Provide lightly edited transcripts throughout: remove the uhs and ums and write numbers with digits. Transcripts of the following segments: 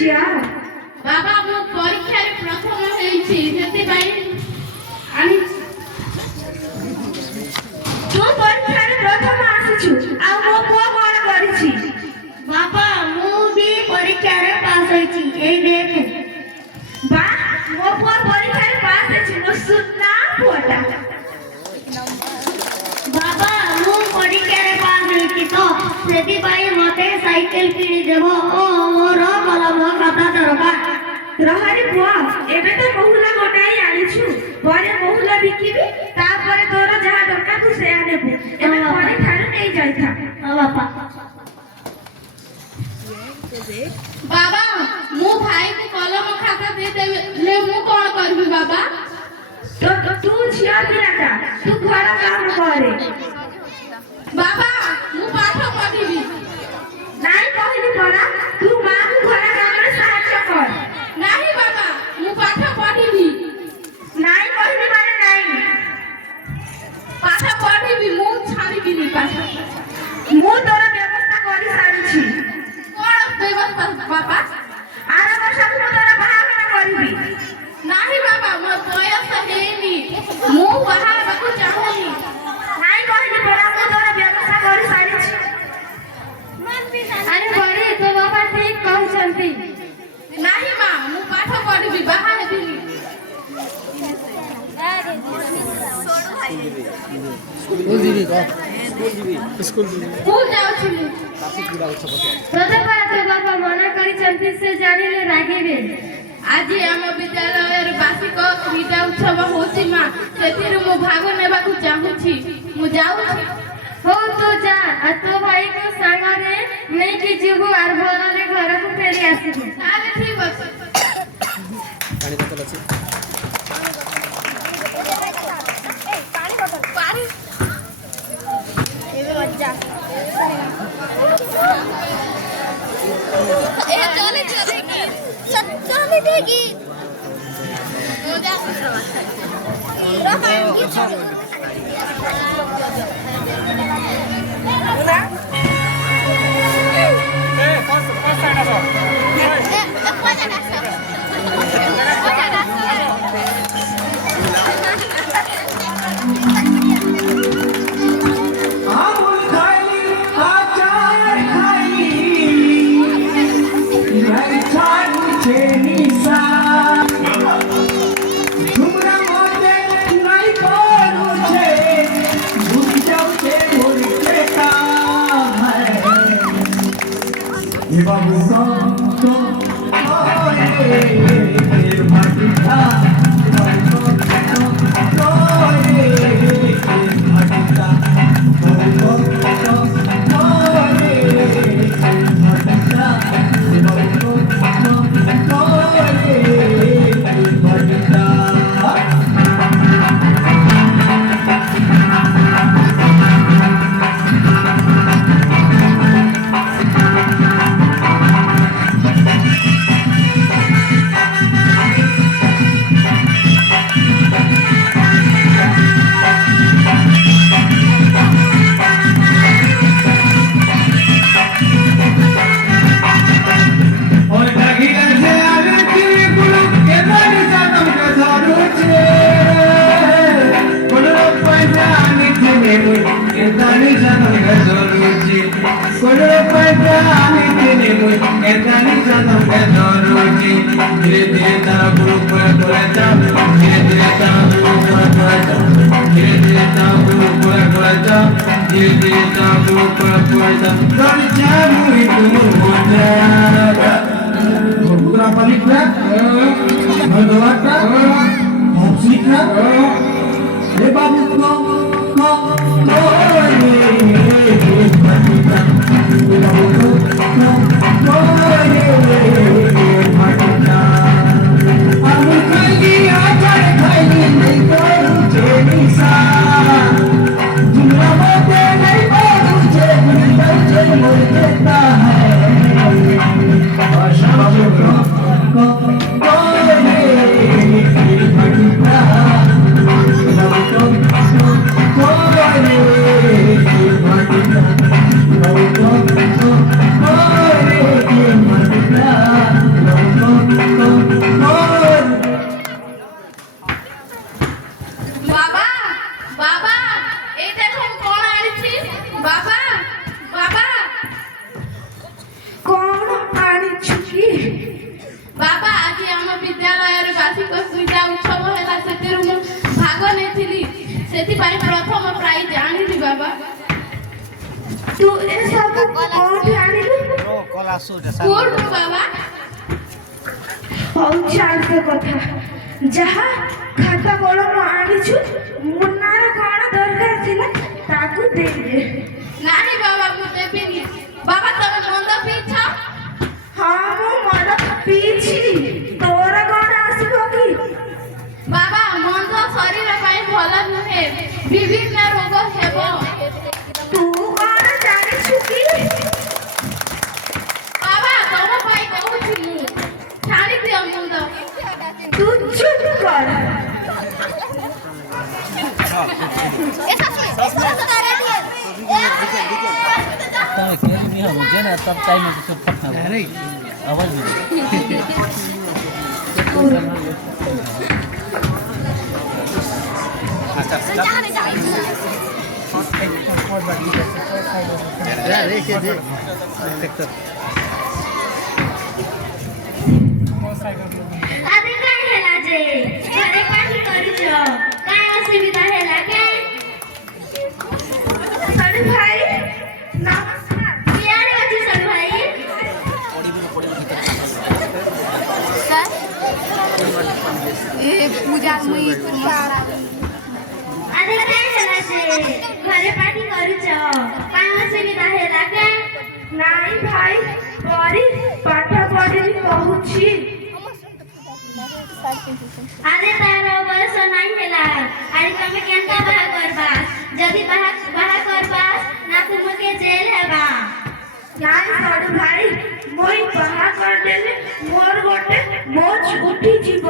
ଝିଅ? ବାବା ମୁଁ ପରୀକ୍ଷାରେ ପ୍ରଥମ ହେଇଛି ସେଥିପାଇଁ ଆଣିଛି। ତୁ ପରୀକ୍ଷାରେ ପ୍ରଥମ ଆସିଛୁ ଆଉ ମୋ ପୁଅ କଣ କରିଛି? ବାପା ମୁଁ ବି ପରୀକ୍ଷାରେ ପାସ୍ ହୋଇଛି ଏଇ ଦେଖେ। ବା ମୋ ପୁଅ ପରୀକ୍ଷାରେ ପାସ୍ ହେଇଛି ମୋ ସୁନା ପୁଅଟା। ବାବା ମୁଁ ପରୀକ୍ଷାରେ ପାସ୍ ହୋଇଛି ତ ସେଥିପାଇଁ ମତେ ସାଇକେଲ କିଣିଦେବ ଓ ମୋର କଲମ ଖାତା ଦରକାର। ରହରେ ପୁଅ ଏବେ ତ ମହୁଲା ଗୋଟାଏ ଆଣିଛୁ ପରେ ମହୁଲା ବିକିବି ତାପରେ ତୋର ଯାହା ଦରକାର ତୁ ସେୟା ନେବୁ। ଏବେ ପରେ ଠାରୁ ନେଇ ଯାଇଥା। ହଁ ବାପା। ବାବା ମୁଁ ଭାଇକୁ କଲମ ଖାତା ଦେଇଦେଲେ ମୁଁ କଣ କରିବି ବାବା? ତୁ ଝିଅ ପିଲାଟା ତୁ ଘର କାମ କରେ। ବାବା ମୁଁ ପାଠ ପଢିବି। ନାଇଁ କହିଲି ପରା ତୁ ମାକୁ ଘର କାମରେ ସାହାଯ୍ୟ କର। ନାହିଁ ବାବା ମୁଁ ପାଠ ପଢିବି। ନାଇଁ କହିଲି ମାନେ ନାଇଁ। ପାଠ ପଢିବି ମୁଁ ଛାଡ଼ିବିନି ପାଠ। ମୁଁ ତୋର ବ୍ୟବସ୍ଥା କରି ସାରିଛି। କଣ ବ୍ୟବସ୍ଥା ବାବା? ଆର ବର୍ଷକୁ ମୁଁ ତୋର ବାହାଘର କରିବି। ନାହିଁ ବାବା ମୋ ବୟସ ହେଇନି ମୁଁ ବାହା ହେବାକୁ ଚାହୁଁନି। ନାଇଁ କହିଲି ପରା ମୁଁ ତୋର ବ୍ୟବସ୍ଥା କରି ସାରିଛି। ଆରେ ବଡି ତୋ ବାପା ଠିକ କହୁଛନ୍ତି। ନାହିଁ ମା ମୁଁ ପାଠ ପଢିବି ବାହା ହେବିନି। ସ୍କୁଲ ଯାଉଛି ମୁଁ। ତୋତେ ପରା ତୋ ବାପା ମନା କରିଛନ୍ତି ସେ ଜାଣିଲେ ରାଗିବେ। ଆଜି ଆମ ବିଦ୍ୟାଳୟରେ ବାର୍ଷିକ କ୍ରୀଡ଼ା ଉତ୍ସବ ହେଉଛି ମା ସେଥିରେ ମୁଁ ଭାଗ ନେବାକୁ ଚାହୁଁଛି। ମୁଁ ଯାଉଛି। ହଉ ତୁ ଯା ଆଉ ତୋ ଭାଇକୁ ସାଙ୍ଗରେ ନେଇକି ଯିବୁ ଆଉ ଭଲରେ ଘରକୁ ଫେରି ଆସିବୁ। ତାହେଲେ ଠିକ ଅଛି। ତୁ ଏସବୁ କୋଉଠି ଆଣିଲୁ? କୋଉଠୁ ବାବା? ହଉ ଚାଲ ସେ କଥା। ଯାହା ଖାତା କଲମ ଆଣିଛୁ ମୁନାର କଣ ଦରକାର ଥିଲା ତାକୁ ଦେଇଦେ। ନାଇଁ ବାବା ମୁଁ ଦେବିନି। ବାବା ତମେ ମଦ ପିଇଛ? ହଁ ମୁଁ ମଦ ପିଇଛି, ତୋର କଣ ଆସିବ କି? ବାବା ମଦ ଶରୀର ପାଇଁ ଭଲ ନୁହେଁ, ବିଭିନ୍ନ ରୋଗ ହେବ। ତୁ କଣ ଜାଣିଛୁ କି? ବାବା ତମ ପାଇଁ କହୁଛି ମୁଁ, ଛାଡ଼ି ଦିଅ ମଦ। ତୁ ଚୁପ କର। तब टाइम में कुछ फटना आवाज भी अरे काय हेला जे घरे पाठी करूछ काय असुविधा हेला के सरू भाई नमस्कार। कियारे अछि सर भाई पूजा मुई अरे काय हेला जे घरे पाठी करूछ काय असुविधा हेला के ନାଇଁ ଭାଇ ପରି ପାଠ ପଢ଼ିବି କହୁଛି। अरे तारो बयस नाही हेला अरे तमे केनता बाहा करबा जदी बाहा करबा ना तुमके जेल हेबा ନାଇଁ ସରୁ ଭାଇ ମୁଇଁ ବାହା କରିଦେଲେ ମୋର ଗୋଟେ ମୋଚ ଉଠିଯିବ।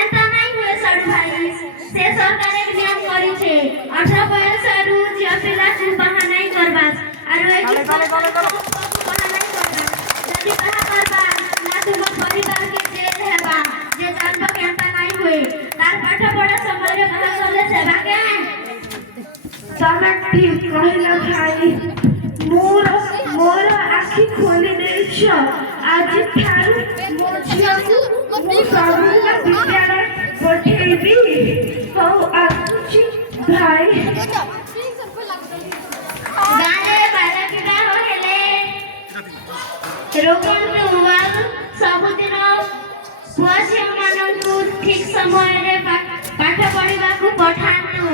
एंता नहीं हुए सर भाई से सरकार एक नियम करी छे 18 बयस रु झिया पिला को बाहा नहीं करबास आरो एक बाहा नहीं करबा जदी बाहा करबा ना तुम परिवार के जेल हेबा जे जानबो केनता नहीं हुए तार पाठ पढ़ा समय रे बाहा करले सेवा के ତମେ ଠିକ କହିଲ ଭାଇ। ମୋର ଆଖି ଖୋଲି ଦେଇଛ। ଆଜିଠାରୁ ମୋ ଝିଅକୁ ମୁଁ ସବୁଦିନ ବିଦ୍ୟାଳୟ ପଠେଇବି। ହଉ ଆସୁଛି ଭାଇ। गाने बाला विवाह हेले रोकंतु वाल सबुदिन पुआ झियो मानंतु ठीक समय रे पाठ पढ़िबा को पठांतु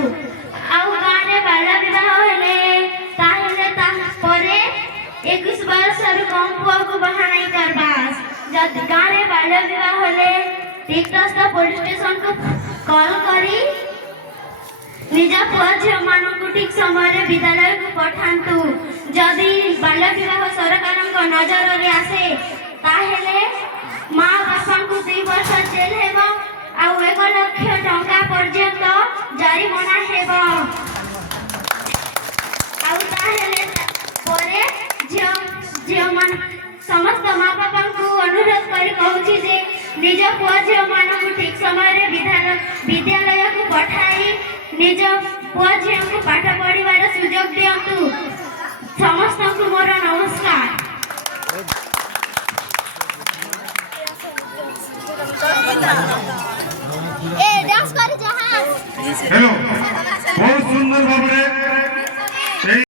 आउ गाने बाला विवाह हेले ताहेले ता परे 21 वर्ष रु कम पुआ को बाहा नहीं करबास जद गाने बाला विवाह हेले टिकटस पुलिस स्टेशन को कॉल करी निज पुआ झियो मानंकु ठीक समय रे विद्यालय को पठांतु जदि बाल्य विवाह सरकार नजर रे आसे ताहेले माँ बापा को 2 वर्ष जेल हेबो आ 1 लाख टंका पर्यंत जरिमाना हेबो आ ताहेले परे झियो मान समस्त माँ बापा को अनुरोध करी कहूची जे निज पुआ झियो मानंकु ठीक समय रे विद्यालय को पठाई निज पुआ झियो को पाठ पढ़िबार सुयोग दियंतु। समस्त को मोर नमस्कार। हेलो बहुत सुंदर भाव